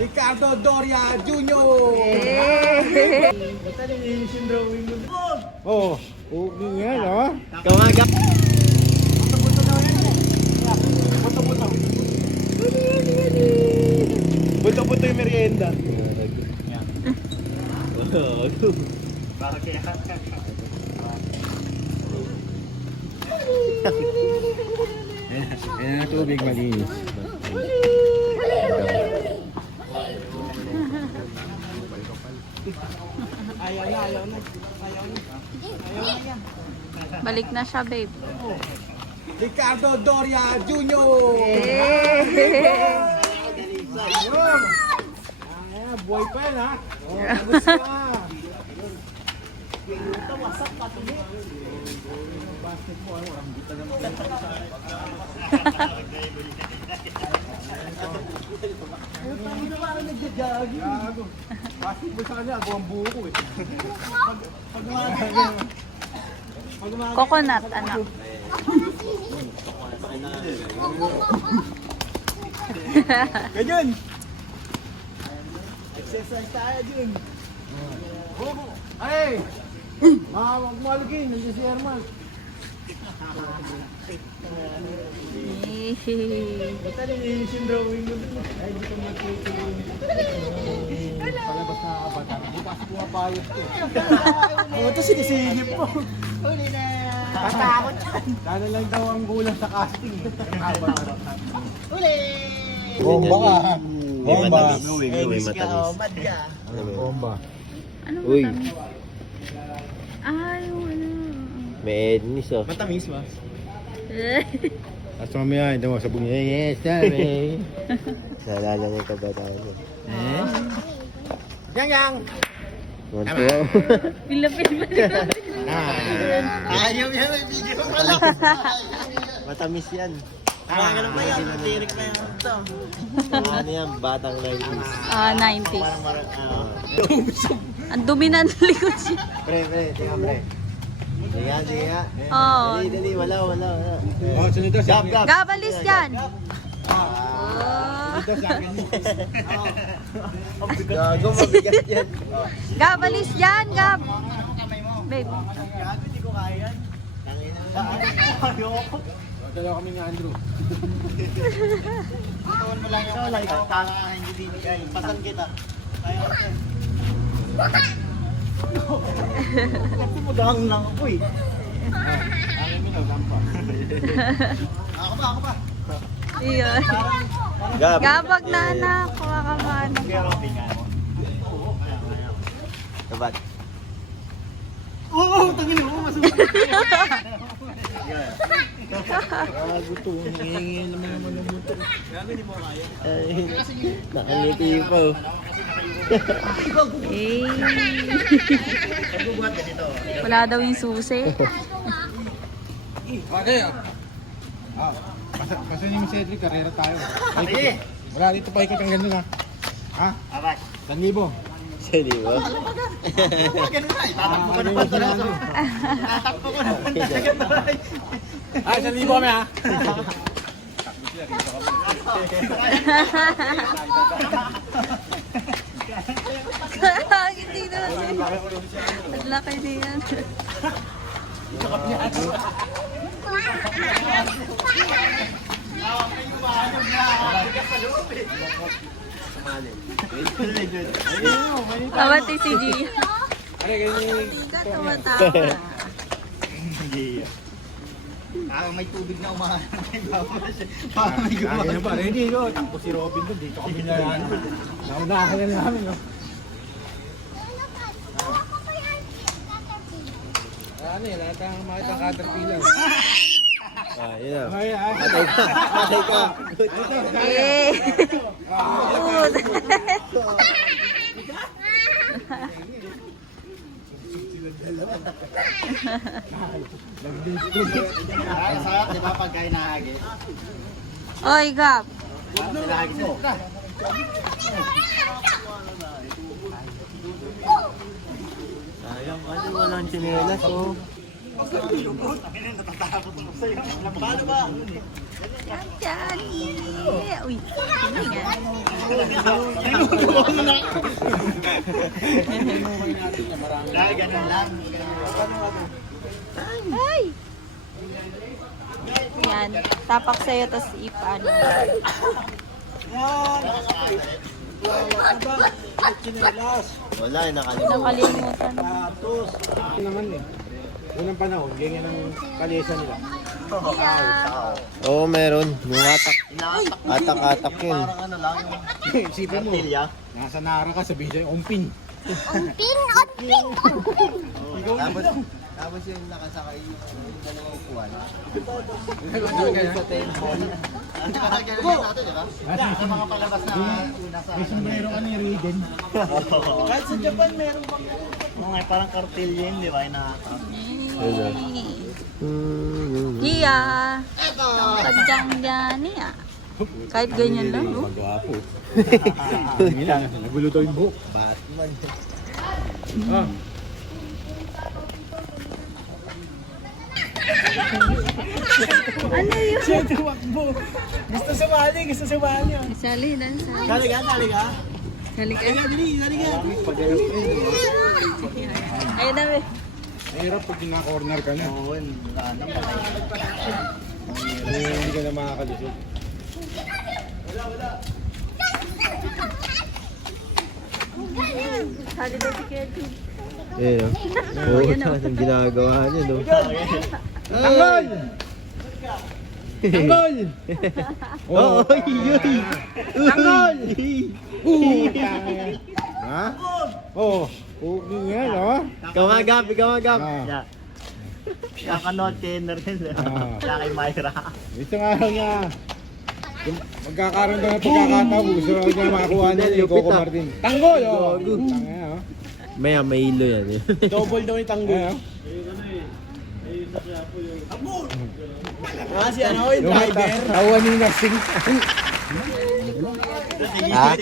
Ricardo Doria Jr. Basta nilinis yung drawing mo. Oh, okay nga, no? Kawaga. Buto-buto yung merienda. Bakit kaya? Ayan na tubig, malinis. Ayaw na, ayaw na. Ayaw na. Ayaw na yan. Balik na siya, babe. Ricardo Doria Jr. Ayan, buhay pa yan, ha? Oh, tapos na. Basketball, ang buta naman. Ano na parang nagja-jogging? Basketball sa kanya, ako ang buho ko eh. Coconut, anak. Ganyan! Exercise tayo dun. Ay! Huwag mo alugin, nandiyan si Herman. Basta nilinis yung drawing mo. Ay, hindi ko palabas na kabata. Bukas pumapayot ko. Oo, ito sinisilip mo. Huli na. Katakot yan. Sana lang daw ang gulang sa casting. Huli! Bomba ka. Bomba. Ennis ka, oh, mad ka. Bomba. Ano Uy. matamis? Ay, wala. May Ednis oh. Matamis ba? Tapos mamaya, ito mo, sabog niya. Yes, darling. Naalala niya yung kabataan niya. Yang, yang. Mantua. Pilapil ba naman? Ayaw niya, may video ka lang. Matamis yan. Mga ganun pa yan, tirik na yan. Ito. Ano yan? Batang 90s. 90s. Parang Ang dumi na ng likod siya. Pre, tingnan pre. Tingnan. Oo. Dali, wala. Oh, sunod daw siya. Gab. Gabalis yan. Sunod daw siya. Gago, mabigat yan. Gabalis yan, Gab. Babe. hindi ko kaya yan. Ayoko. Dalawa kami ni Andrew. Ikaw mo lang yung like. Hindi binigay. Pasan kita. Ayaw ko. Kasi mudahan lang ako eh. Amin mo na, gampa. Ako pa. Iyon. Gab. Gabag na anak. Kuha ka man. Dapat. Oo, tangin mo. Masusunod. Gago to. Hingi naman naman ng motor. Grabe, hindi mo kaya. Ay, nakangiti pa oh. Eh. Nagbubuhat ka dito. Wala daw yung susi. Okay, ah. Kasi yung Cedric, karera tayo. Sige. Wala dito pa ikot ang gano'n, ha? Ha? Abay. 1,000. Sali mo? Ganun na. Tatakbo ko na pa na. Tatakbo ko na pa. Ay, 1,000 kami, ha? Hindi na. Ang laki niyan. Tawati si G. Ay, ganyan. Hindi ka tumatawa. May tubig na umahan. Parang may gumawa. Ganyan pa, ready, no? Takbo si Robin doon, dito kami na yan. Naunahan na namin, no? Ano eh, lahat ang makita caterpillar. Ah, yun na. Ay, ay. Patay ka. Eh. Good. Sarap, di ba, pagka inahagi? Oy, Gab. Inahagi mo. Sayang kasi walang chinelas oh. Paano ba? Yan, Johnny. Uy, hindi nga. Dahil ganun lang. Ay! Yan, tapak sa'yo, tapos ipaano. Wala, nakalimutan. Nakalimutan. Ito naman eh. Unang panahon, ganyan ang kalesa nila. Yeah. Oo, meron. Yung atak-atak yun. Parang ano lang yung Isipin mo, kartilya. nasa nara ka, sabihin sa'yo, umping. Tapos yung nakasakay yung dalawang upuan. Ganun natin, di ba? Sa mga palabas na una sa... May sombrero ka ni Raiden. Kahit sa Japan, meron bang... Oo nga, parang kartilya yun, di ba? Ayun. Iya. Sadyang Johnny ah. Kahit ganyan lang, no? Magwapo. Hindi na, nagulo daw yung buhok. Batman. Ah. Ano yun? Siya tumakbo. Gusto sumali. Sali, dan sali. Dali ka, dali ka. Sali ka. Dali, dali ka. Ayun na, be. Mahirap pag na-corner ka na. Oo, ano pa. Hindi ka na makakalusot. Sali daw si Kelly. Ayun. Oo, ang ginagawa niya, no? Tanggol! Tanggol! Oo, yun! Tanggol! Ha? Oo. Okay nga, no? Kamagap, kamagap. Ah. Kakanood kay Nerdel. Kaya kay Myra. Isang araw niya. Kung magkakaroon daw ng pagkakataon, gusto raw niya makakuha niya ni Coco Martin. Tanggol! Oh. Gago. Tanga, oh. Maya, may ilo yan. Eh. Double daw yung tanggol. Si ano, yung Yung driver. tawa ni Nasing. Ha?